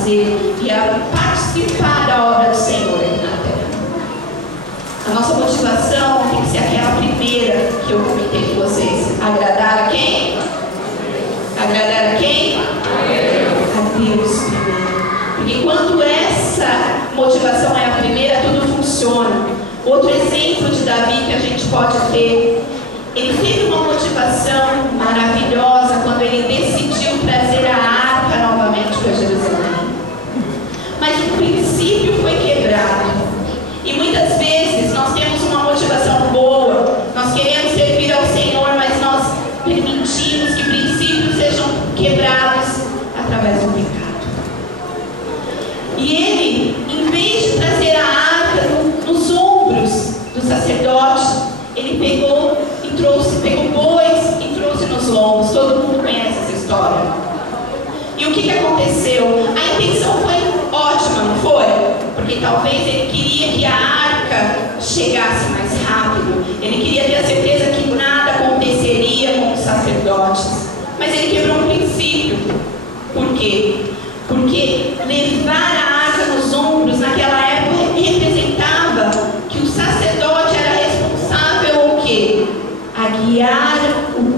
fazer e a participar da obra do Senhor aqui na terra. A nossa motivação tem que ser aquela primeira que eu comentei com vocês. Agradar a quem? Agradar a quem? A Deus primeiro. Porque quando essa motivação é a primeira, tudo funciona. Outro exemplo de Davi que a gente pode ter, ele teve uma motivação maravilhosa quando ele decidiu trazer a arca novamente para Jerusalém. Mas o princípio foi quebrado. E muitas vezes nós temos uma motivação boa, nós queremos servir ao Senhor, mas nós permitimos que princípios sejam quebrados através do pecado. E ele, em vez de trazer a arca nos ombros do sacerdote, ele pegou bois e trouxe nos lombos. Todo mundo conhece essa história. E o que aconteceu? A intenção foi ótima, não foi? Porque talvez ele queria que a arca chegasse mais rápido. Ele queria ter a certeza que nada aconteceria com os sacerdotes. Mas ele quebrou um princípio. Por quê? Porque levar a arca nos ombros naquela época representava que o sacerdote era responsável o quê? A guiar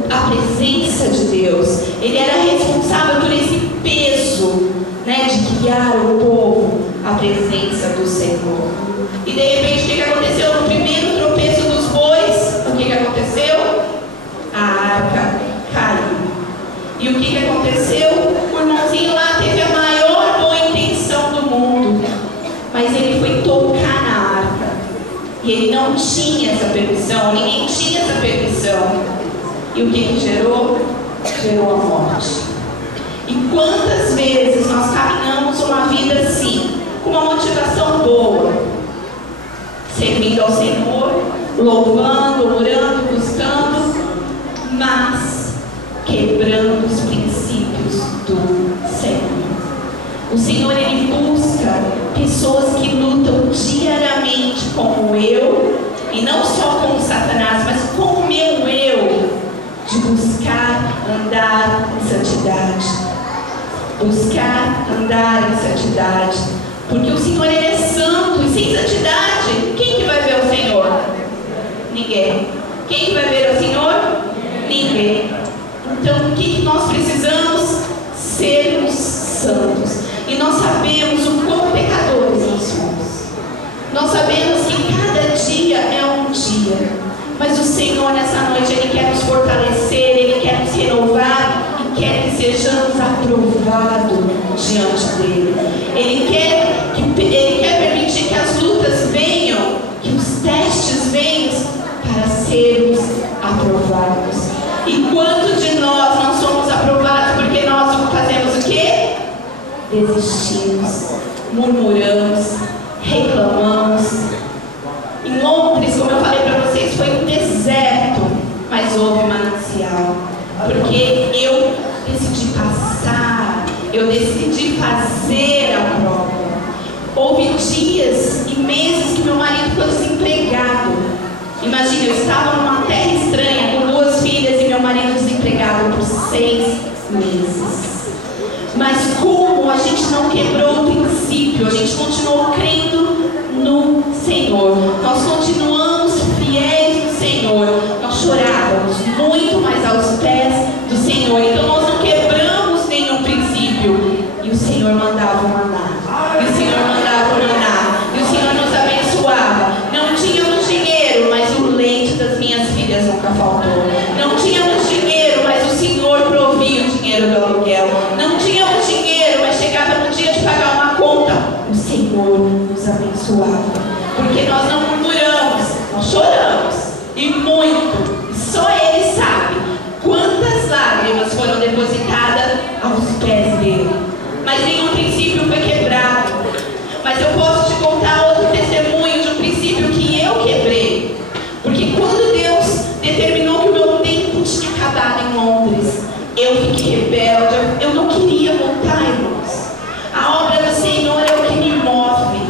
a presença de Deus. Ele era responsável por esse peso, né, de guiar o povo à presença do Senhor. E de repente, o que aconteceu? No primeiro tropeço dos bois, o que aconteceu? A arca caiu. E o que aconteceu? O irmãozinho lá teve a maior boa intenção do mundo, mas ele foi tocar na arca. E ele não tinha essa permissão, ninguém tinha essa permissão. E o que gerou? Gerou a morte. E quantas vezes nós caminhamos uma vida assim, com uma motivação boa, servindo ao Senhor, louvando, orando, buscando, mas quebrando os princípios do Senhor. O Senhor, Ele busca pessoas que lutam diariamente como eu, e não só com Satanás, mas com o meu eu, de buscar andar em santidade. Buscar andar em santidade. Porque o Senhor, Ele é santo, e sem santidade, quem que vai ver o Senhor? Ninguém. Quem que vai ver o Senhor? Ninguém. Então, o que nós precisamos? Sermos santos. E nós sabemos o quão pecadores nós somos. Nós sabemos que cada dia é um dia. Mas o Senhor, nessa noite, Ele quer nos fortalecer, Ele quer nos renovar e quer que sejamos aprovados diante dEle. Ele quer permitir que as lutas venham, que os testes venham para sermos aprovados. E quanto de nós não somos aprovados porque nós fazemos o quê? Desistimos, murmuramos, reclamamos. Em Londres, como eu falei para vocês, foi um deserto, mas houve manancial. Porque eu decidi passar, eu decidi fazer a prova. Houve dias e meses que meu marido ficou desempregado. Imagina, eu estava numa terra estranha com 2 filhas e meu marido desempregado por 6 meses. Mas como a gente não quebrou o princípio, a gente continuou crendo no Senhor, nós continuamos fiéis no Senhor, nós chorávamos muito mais aos pés do Senhor. Então nós não quebramos nenhum princípio, e o Senhor mandava o maná, e o Senhor mandava o maná, e o Senhor nos abençoava. Não tínhamos dinheiro, mas o leite das minhas filhas nunca faltou. Não tínhamos dinheiro, mas o Senhor provia o dinheiro do aluguel. Não tínhamos dinheiro, mas chegava no dia de pagar uma conta, o Senhor nos abençoava. Porque nós não murmuramos, nós choramos, e muito, e só Ele sabe quantas lágrimas foram depositadas aos pés dele. Mas nenhum princípio foi quebrado. Mas eu posso te contar outro testemunho de um princípio que eu quebrei. Porque quando Deus determinou que o meu tempo tinha acabado em Londres, eu fiquei rebelde, eu não queria voltar, irmãos. A obra do Senhor é o que me move.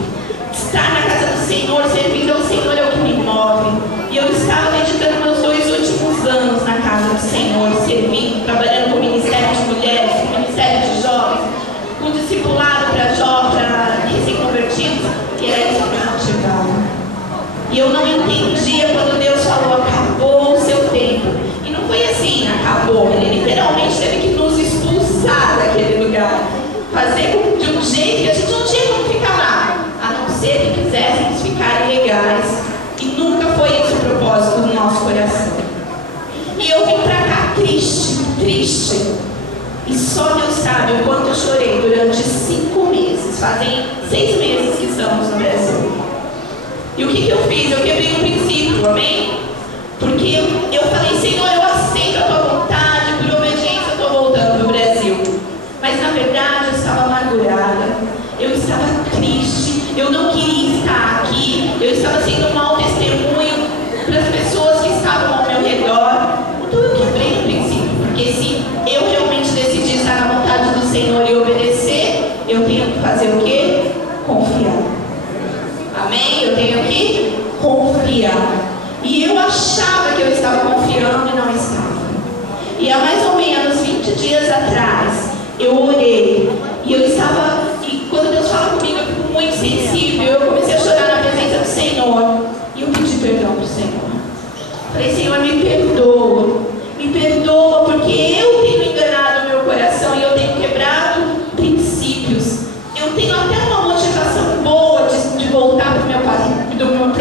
Estar na casa do Senhor, servindo ao Senhor é o que me move. E eu estava dedicando meus 2 últimos anos na casa do Senhor, servindo, trabalhando com o Ministério de Mulheres, com o Ministério de Jovens, com o discipulado para acabou. Ele literalmente teve que nos expulsar daquele lugar. Fazer de um jeito que a gente não tinha como ficar lá, a não ser que quiséssemos ficar legais. E nunca foi esse o propósito do nosso coração. E eu vim pra cá triste. E só Deus sabe o quanto eu chorei durante 5 meses. Fazem 6 meses que estamos no Brasil. E o que eu fiz? Eu quebrei um princípio, amém? Porque eu falei, Senhor, eu aceito a tua vontade, por obediência eu estou voltando para o Brasil. Mas na verdade eu estava amargurada, eu estava triste, eu não queria estar aqui, eu estava sendo um mau testemunho para as pessoas que estavam ao meu redor. Então eu quebrei o princípio, porque se eu realmente decidir estar na vontade do Senhor e obedecer, eu tenho que fazer o quê? Confiar. Amém? Eu tenho que confiar. E eu achava que eu estava confiando e não estava. E há mais ou menos 20 dias atrás, eu orei. E eu estava, e quando Deus fala comigo, eu fico muito sensível. Eu comecei a chorar na presença do Senhor. E eu pedi perdão para o Senhor. Falei, Senhor, me perdoa, porque eu tenho enganado o meu coração e eu tenho quebrado princípios. Eu tenho até uma motivação boa de voltar para o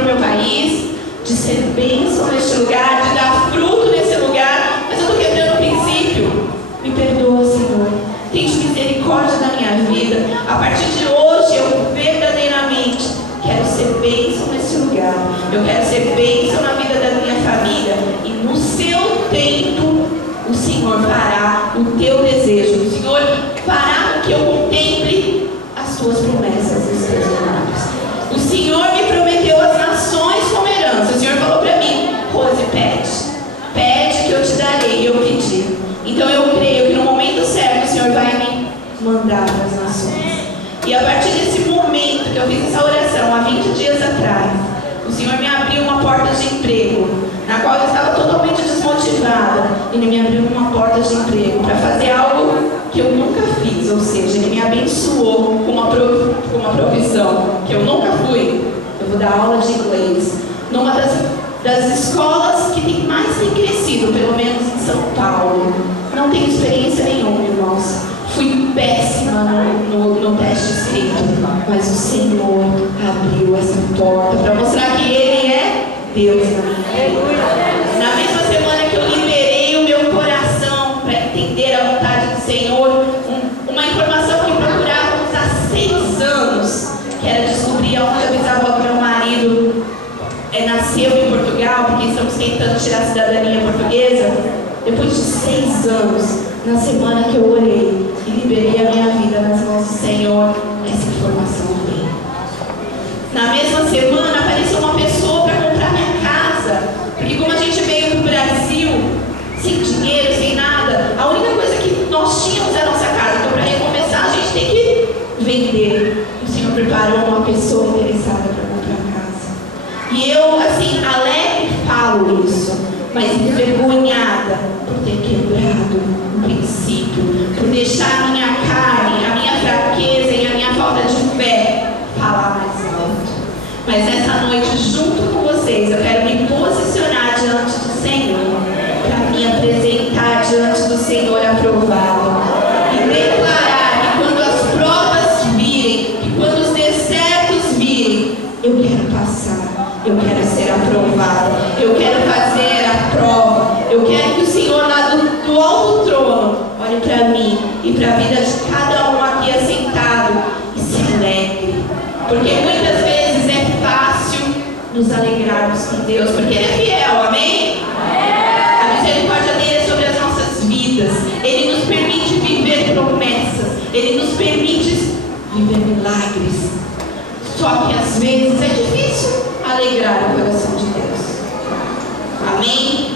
meu país, de ser bênção neste lugar, de dar fruto nesse lugar, mas eu estou quebrando o princípio. Me perdoa, Senhor. Tem misericórdia da minha vida. A partir de hoje, eu verdadeiramente quero ser bênção nesse lugar. Eu quero ser bênção na vida da minha família. E no seu tempo, o Senhor fará o teu desejo. O Senhor fará com que eu contemple as tuas promessas e os teus milagres. O Senhor me prometeu as nações como herança. O Senhor falou para mim, Rose, pede que eu te darei. E eu pedi. Então eu creio que no momento certo o Senhor vai me mandar para as nações. E a partir desse momento que eu fiz essa oração, há 20 dias atrás, o Senhor me abriu uma porta de emprego, na qual eu estava totalmente desmotivada. Ele me abriu uma porta de emprego para fazer algo que eu nunca fiz, ou seja, Ele me abençoou com uma provisão que eu nunca fui. Eu vou dar aula de inglês numa das escolas que mais tem crescido, pelo menos em São Paulo. Não tenho experiência nenhuma, irmãos. Fui péssima no teste escrito, mas o Senhor abriu essa porta para mostrar que Ele é Deus na minha vida. Na mesma semana que eu liberei o meu coração para entender a vontade do Senhor, uma informação que procurávamos há 6 anos, que era descobrir onde a bisavó do meu marido nasceu em Portugal, porque estamos tentando tirar a cidadania portuguesa. Depois de 6 anos, na semana que eu orei e liberei a minha vida nas mãos do Senhor, essa informação veio. Na mesma semana apareceu uma pessoa para comprar minha casa, porque como a gente veio para o Brasil sem dinheiro, sem nada, a única coisa que nós tínhamos era a nossa casa. Então, para recomeçar, a gente tem que vender. O Senhor preparou uma pessoa interessada para comprar a casa. E eu, assim, alegre falo isso, mas envergonhada por ter quebrado o princípio, por deixar a minha carne, a minha fraqueza e a minha falta de fé falar mais alto. Mas nessa noite, junto com vocês, eu quero me posicionar diante do Senhor, para me apresentar diante do Senhor aprovado e declarar que quando as provas virem, que quando os desertos virem, eu quero passar, eu quero ser aprovada, eu quero fazer a prova, eu quero que o Senhor lá do alto trono olhe para mim e para a vida de cada um aqui assentado e se alegre, porque muitas vezes é fácil nos alegrarmos com Deus, porque Ele é fiel, amém? A misericórdia dele é sobre as nossas vidas. Ele nos permite viver promessas, Ele nos permite viver milagres. Só que às vezes é difícil alegrar o coração de Deus. Amém?